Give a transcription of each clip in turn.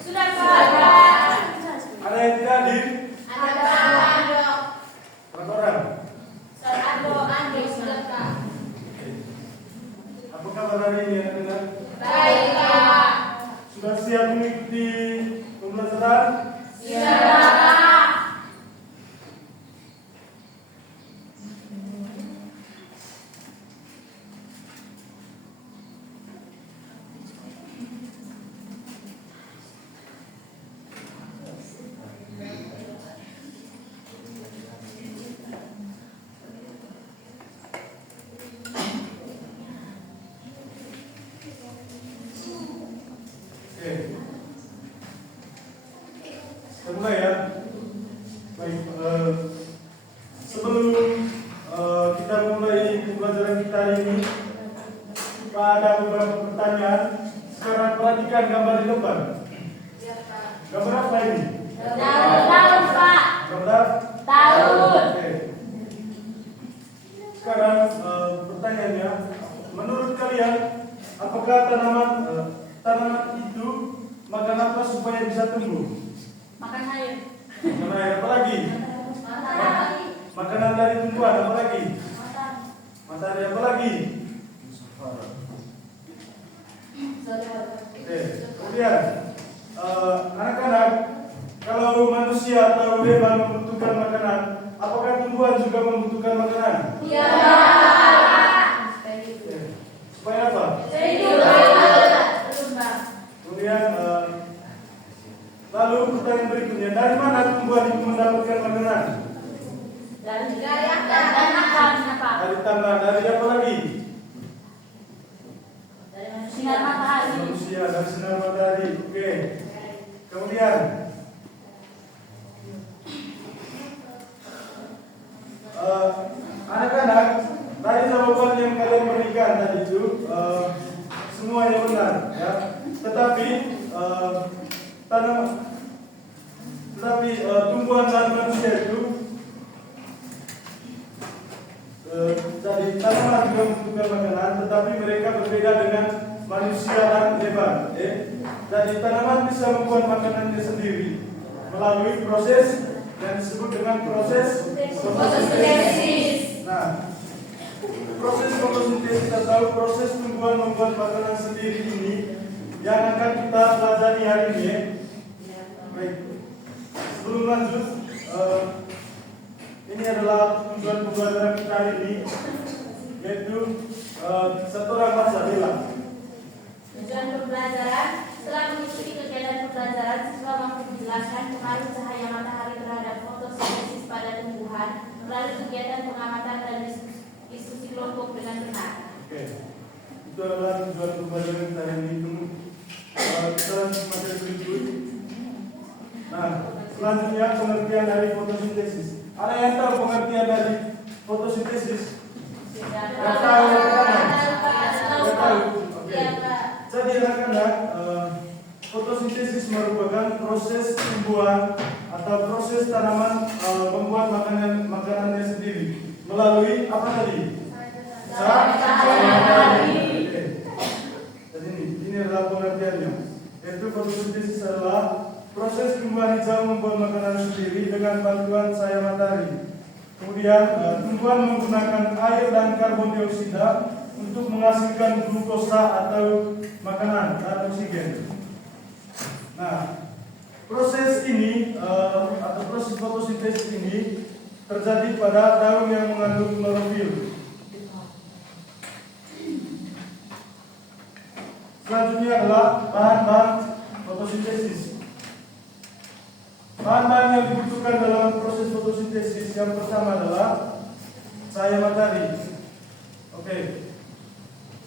Sudah, Pak. Ada yang tidak hadir? Ada. Berapa orang? Ando, sudah, Pak. Apa kabar hari ini anak-anak? Baik, Pak. Sudah siap mengikuti pembelajaran? Siap, Pak. Oke. Kita mulai ya. Baik. Sebelum kita mulai pembelajaran kita hari ini, ada beberapa pertanyaan. Sekarang perhatikan gambar di depan. Gambar apa ini? Tahun, Pak. Gambar Tahun. Oke. Sekarang pertanyaannya, menurut kalian, apakah tanaman itu makan apa supaya bisa tumbuh? Makan air. Makan air apa lagi? Makanan dari tumbuhan apa lagi? Matahari apa lagi? Oke. Kemudian anak-anak, kalau manusia atau hewan membutuhkan makanan, apakah tumbuhan juga membutuhkan makanan? Iya. Supaya apa? Kemudian lalu pertanyaan berikutnya, dari mana tumbuhan itu mendapatkan makanan? Dari tanah, Pak. Dari tanah, dari apa lagi? Sinar matahari. Manusia, dari sinar matahari. Oke. Kemudian anak-anak, dari jawaban yang kalian berikan tadi itu semuanya benar, ya. Tetapi tumbuhan dan manusia itu jadi tanaman juga membutuhkan makanan, tetapi mereka berbeda dengan manusia dan hewan. Jadi tanaman bisa membuat makanannya sendiri melalui proses yang disebut dengan proses fotosintesis. Nah, proses fotosintesis atau proses tumbuhan membuat makanan sendiri ini yang akan kita pelajari hari ini. Baik. Sebelum lanjut, ini adalah tujuan pembelajaran kita hari ini, yaitu satu orang bahasa Bela. Tujuan pembelajaran, setelah mengikuti kegiatan pembelajaran, siswa mampu menjelaskan pengaruh cahaya matahari terhadap fotosintesis pada tumbuhan melalui kegiatan pengamatan dan diskusi kelompok dengan benar. Oke, itu adalah tujuan pembelajaran kita hari ini. Kita lanjut materi berikut. Nah, selanjutnya pengertian dari fotosintesis. Ada yang tahu pengertian dari fotosintesis? Yang tahu? Oke. Jadi anak-anak, fotosintesis merupakan proses tumbuhan atau proses tanaman membuat makanannya sendiri melalui apa tadi? Cahaya. Jadi ini adalah pengertiannya. Yaitu fotosintesis adalah proses tumbuhan hijau membuat makanan sendiri dengan bantuan cahaya matahari. Kemudian tumbuhan menggunakan air dan karbon dioksida untuk menghasilkan glukosa atau makanan dan oksigen. Nah, proses ini atau proses fotosintesis ini terjadi pada daun yang mengandung klorofil. Selanjutnya adalah bahan-bahan fotosintesis. Bahan-bahan yang dibutuhkan dalam proses fotosintesis yang pertama adalah cahaya matahari. Oke.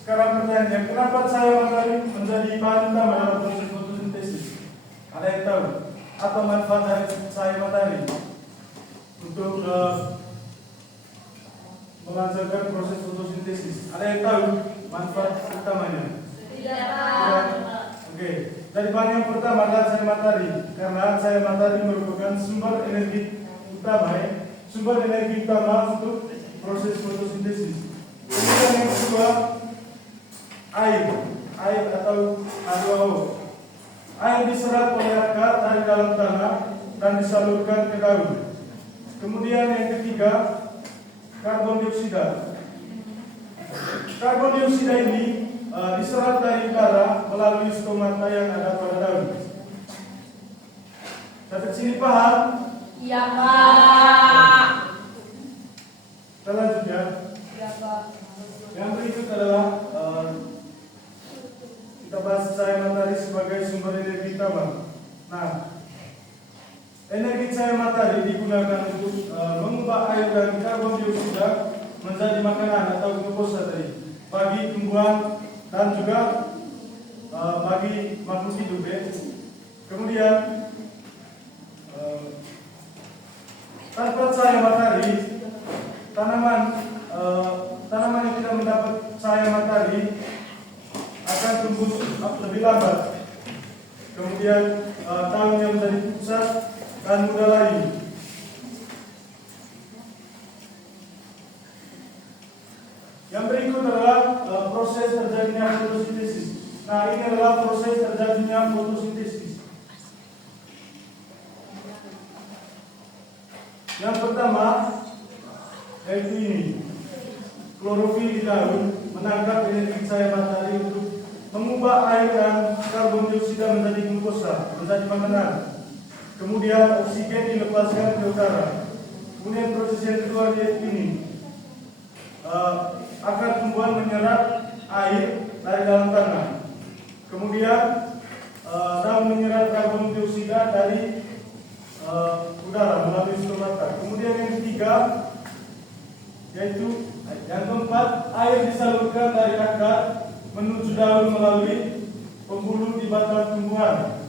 Sekarang pertanyaannya, kenapa cahaya matahari menjadi bahan utama dalam proses fotosintesis? Ada yang tahu? Apa manfaat dari cahaya matahari untuk melancarkan proses fotosintesis? Ada yang tahu manfaat utamanya? Tidak. Oke. Dari bahan yang pertama adalah cahaya matahari, karena cahaya matahari merupakan sumber energi utama untuk proses fotosintesis. Kemudian yang kedua, air atau H2O. Air diserap oleh akar dari dalam tanah dan disalurkan ke daun. Kemudian yang ketiga, karbon dioksida. Karbon dioksida ini diserap dari udara melalui stomata yang ada pada daun. Sampai sini paham? Iya, Pak. Kita lanjut ya. Iya, Pak. Yang berikut adalah kita bahas cahaya matahari sebagai sumber energi utama. Nah, energi cahaya matahari digunakan untuk mengubah air dan karbon dioksida menjadi makanan atau glukosa tadi bagi tumbuhan dan juga bagi makhluk hidup ya. Kemudian tanpa cahaya matahari tanaman yang tidak mendapat cahaya matahari akan tumbuh lebih lambat. Kemudian daunnya menjadi pusat dan mudah layu. Yang berikut adalah proses terjadinya fotosintesis. Nah, ini adalah proses terjadinya fotosintesis. Yang pertama yaitu ini, klorofil di daun menangkap energi cahaya matahari untuk mengubah air dan karbon dioksida menjadi glukosa, menjadi makanan. Kemudian oksigen dilepaskan ke udara. Kemudian proses yang kedua yaitu ini, akar tumbuhan menyerap air dari dalam tanah. Kemudian daun menyerap karbon dioksida dari udara melalui stomata. Kemudian yang ketiga yaitu yang keempat, air disalurkan dari akar menuju daun melalui pembuluh di batang tumbuhan.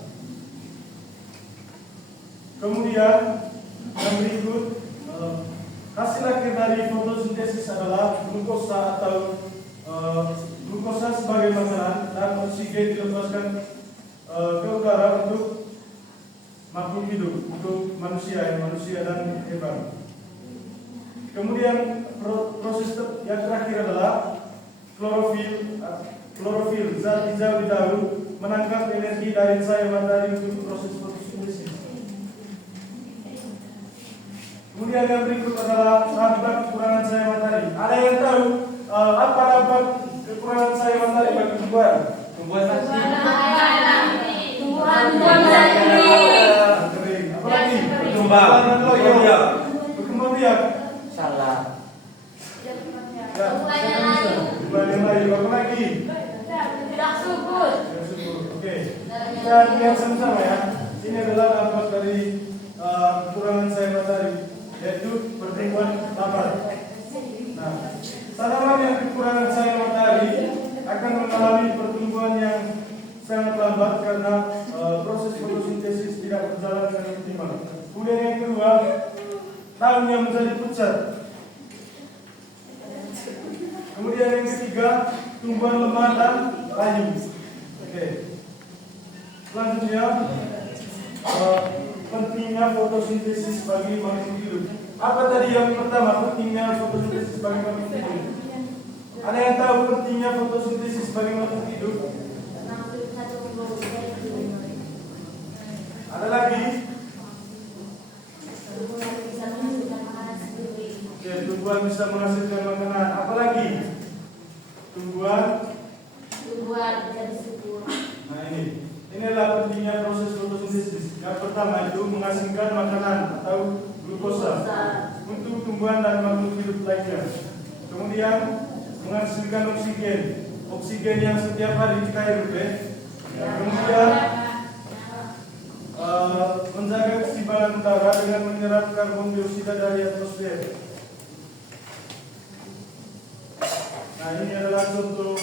Kemudian yang berikut, hasil akhir dari fotosintesis adalah glukosa atau glukosa sebagai makanan dan oksigen dilepaskan ke udara untuk makhluk hidup, untuk manusia dan hewan. Kemudian proses yang terakhir adalah klorofil zat hijau di daun menangkap energi dari cahaya matahari untuk proses fotosintesis. Kemudian yang berikut adalah dampak kekurangan cahaya matahari. Ada yang tahu apa dampak kekurangan cahaya matahari bagi tumbuhan? Tumbuhan mati. Tumbuhan Kering. Apalagi? Berkembang biak. Salah. Ya, tumbuhan yang lain. Apa lagi? Tidak subur. Oke. Kita lihat sama-sama ya. Ini adalah dampak dari kekurangan cahaya matahari, yaitu pertumbuhan lambat. Nah, tanaman yang kekurangan cahaya matahari akan mengalami pertumbuhan yang sangat lambat karena proses fotosintesis tidak berjalan dengan optimal. Kemudian yang kedua, daunnya menjadi pucat. Kemudian yang ketiga, tumbuhan lemah dan layu. Oke. Selanjutnya, pentingnya fotosintesis bagi makhluk hidup. Apa tadi yang pertama, pentingnya fotosintesis bagi makhluk hidup? Ada yang tahu pentingnya fotosintesis bagi makhluk hidup? Ada lagi? Oke, tumbuhan bisa menghasilkan makanan. Apa lagi? Tumbuhan menjadi subur. Nah ini adalah pentingnya proses fotosintesis. Yang pertama itu menghasilkan makanan atau glukosa untuk tumbuhan dan makhluk hidup lainnya. Kemudian menghasilkan oksigen yang setiap hari kita hirup ya. Kemudian menjaga keseimbangan udara dengan menyerap karbon dioksida dari atmosfer. Nah ini adalah contoh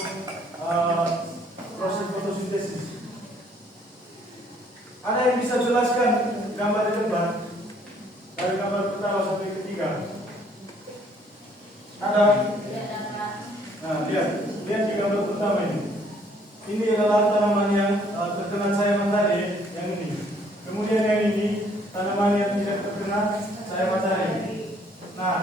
proses fotosintesis. Ada yang bisa jelaskan gambar di depan dari gambar pertama sampai ketiga? Ada? Nah lihat di gambar pertama ini. Ini adalah tanaman yang terkena cahaya matahari, yang ini. Kemudian yang ini tanaman yang tidak terkena cahaya matahari. Nah,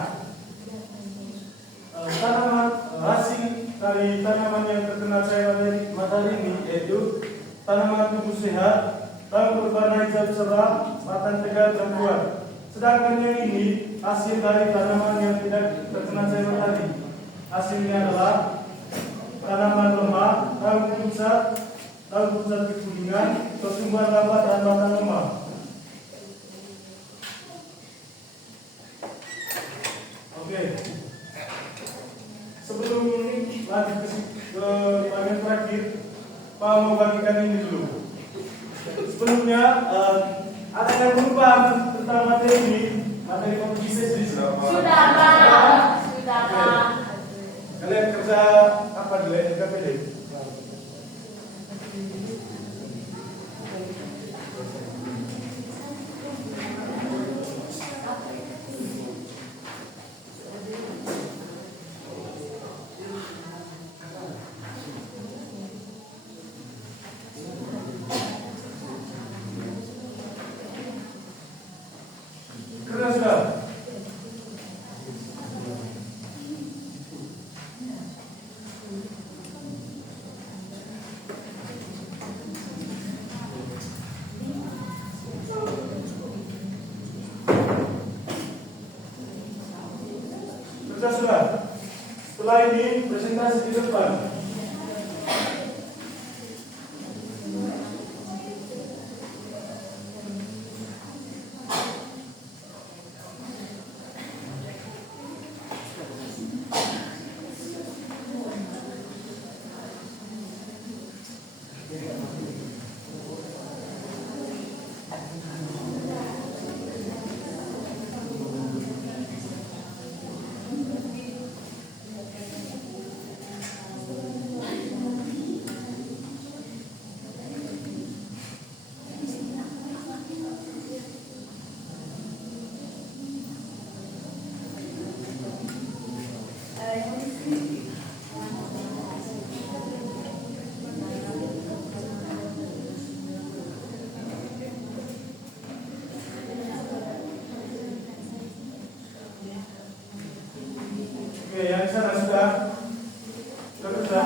tanaman hasil dari tanaman yang terkena cahaya matahari ini yaitu tanaman tumbuh sehat, rambut berwarna hijau cerah, batang tegar dan kuat. Sedangkan yang ini hasil dari tanaman yang tidak terkena cahaya matahari. Hasilnya adalah tanaman lemah, daun pucat kekuningan, pertumbuhan lambat dan batang lemah. Oke. Sebelum lanjut ke bagian terakhir, Pak mau bagikan ini dulu. Sebelumnya ada yang berubah tentang materi ini, materi kompetisi Sudah Pak. Kalian kerja apa dulu ya? KPD? Kerja sudah? Kerja sudah? Setelah ini presentasi di depan. Oke, yang sana sudah kerja.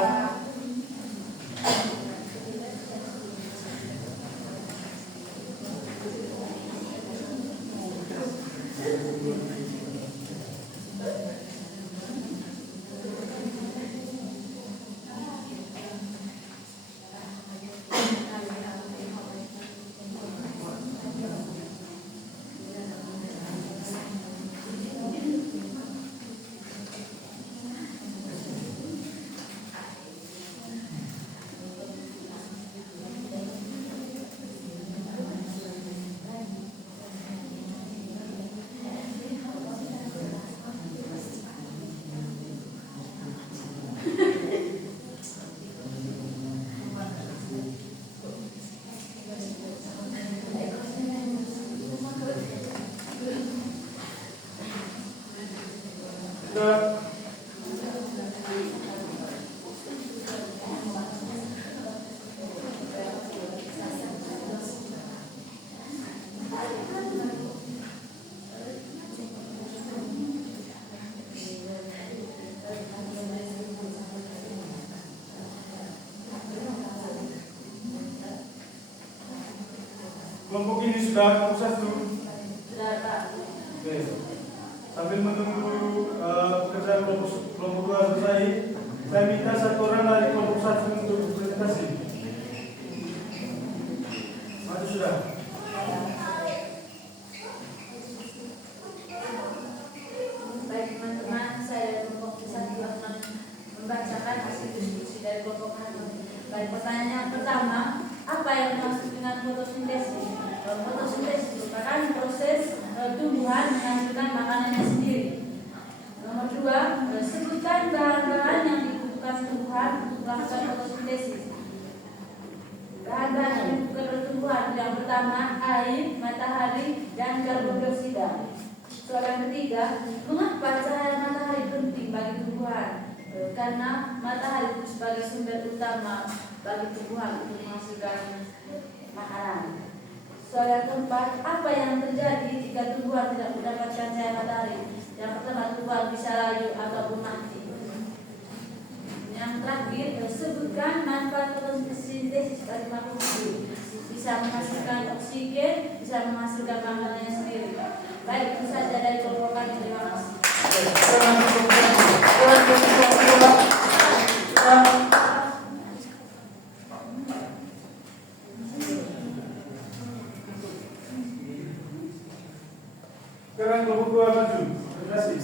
Sudah. Kelompok ini sudah kelompok satu. Sudah Pak. Oke. Sambil menunggu pekerjaan kelompok dua selesai, saya minta satu orang dari kelompok satu untuk presentasi. Maju sudah. Baik teman-teman, saya kelompok satu akan membacakan hasil diskusi dari kelompok satu. Baik, pertanyaan pertama, apa yang dimaksud dengan fotosintesis? Fotosintesis merupakan proses tumbuhan menghasilkan makanannya sendiri. Nomor dua, sebutkan bahan-bahan yang dibutuhkan tumbuhan untuk melakukan fotosintesis. Bahan-bahan yang dibutuhkan oleh tumbuhan yang pertama air, matahari, dan karbon dioksida. Soal yang ketiga, mengapa cahaya matahari penting bagi tumbuhan? Karena matahari itu sebagai sumber utama bagi tumbuhan untuk menghasilkan makanan. Soal yang keempat, apa yang terjadi jika tumbuhan tidak mendapatkan cahaya matahari? Yang pertama, tumbuhan bisa layu ataupun mati. Yang terakhir, sebutkan manfaat fotosintesis bagi makhluk hidup. Bisa menghasilkan oksigen, bisa menghasilkan makanannya sendiri. Baik, itu saja dari kelompok kami. Terima kasih. Sekarang kelompok 2 maju. Terima kasih.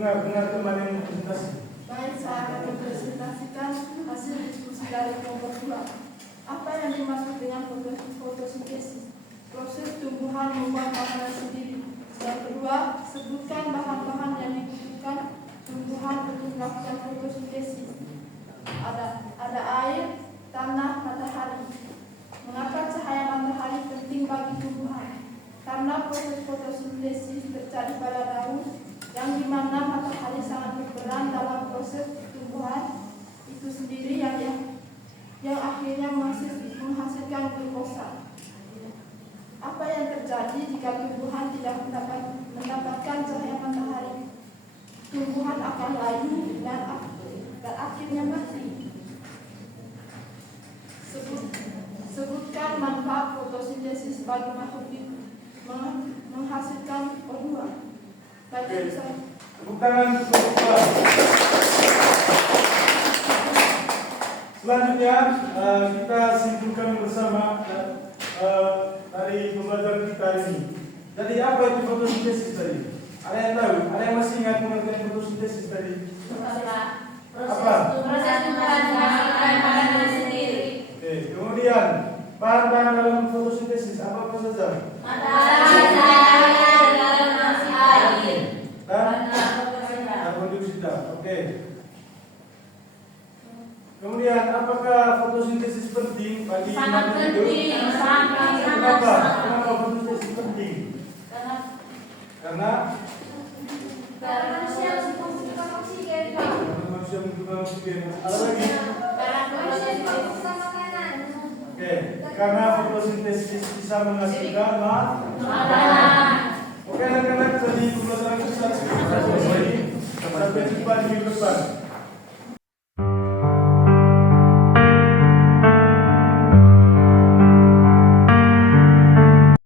Dengar teman yang presentasi. Baik, saya akan mempresentasikan hasil diskusi dari kelompok 2. Apa yang dimaksud dengan fotosintesis? Proses tumbuhan membuat makanan sendiri. Yang kedua, sebutkan bahan-bahan yang dibutuhkan tumbuhan untuk melakukan fotosintesis. Ada air, tanah, matahari. Mengapa cahaya matahari penting bagi tumbuhan? Karena proses fotosintesis terjadi pada daun, yang dimana matahari sangat berperan dalam proses tumbuhan itu sendiri yang akhirnya menghasilkan glukosa. Apa yang terjadi jika tumbuhan tidak mendapatkan cahaya matahari? Tumbuhan akan layu dan akhirnya mati. Sebutkan manfaat fotosintesis bagi makhluk hidup, menghasilkan O2. Oke, tepuk tangan untuk kelompok 2. Selanjutnya kita simpulkan bersama dari pembelajaran kita ini. Jadi apa itu fotosintesis tadi? Ada yang tahu? Ada yang masih ingat mengenai fotosintesis tadi? Apa? Proses tumbuhan menghasilkan makanan sendiri. Oke, kemudian bahan-bahan dalam fotosintesis apa saja? Matahari, cahaya, dan air. Dan karbon dioksida. Oke. Kemudian apakah fotosintesis penting bagi Sangat makhluk hidup? penting, sangat. Kenapa? Kenapa fotosintesis penting? Karena manusia harus menghasilkan oksigen. manusia membutuhkan oksigen. Ada lagi? Karena manusia membutuhkan makanan. Oke. Karena fotosintesis bisa menghasilkan Makanan. Oke, anak-anak, jadi pembelajaran kita sampai jumpa di minggu depan.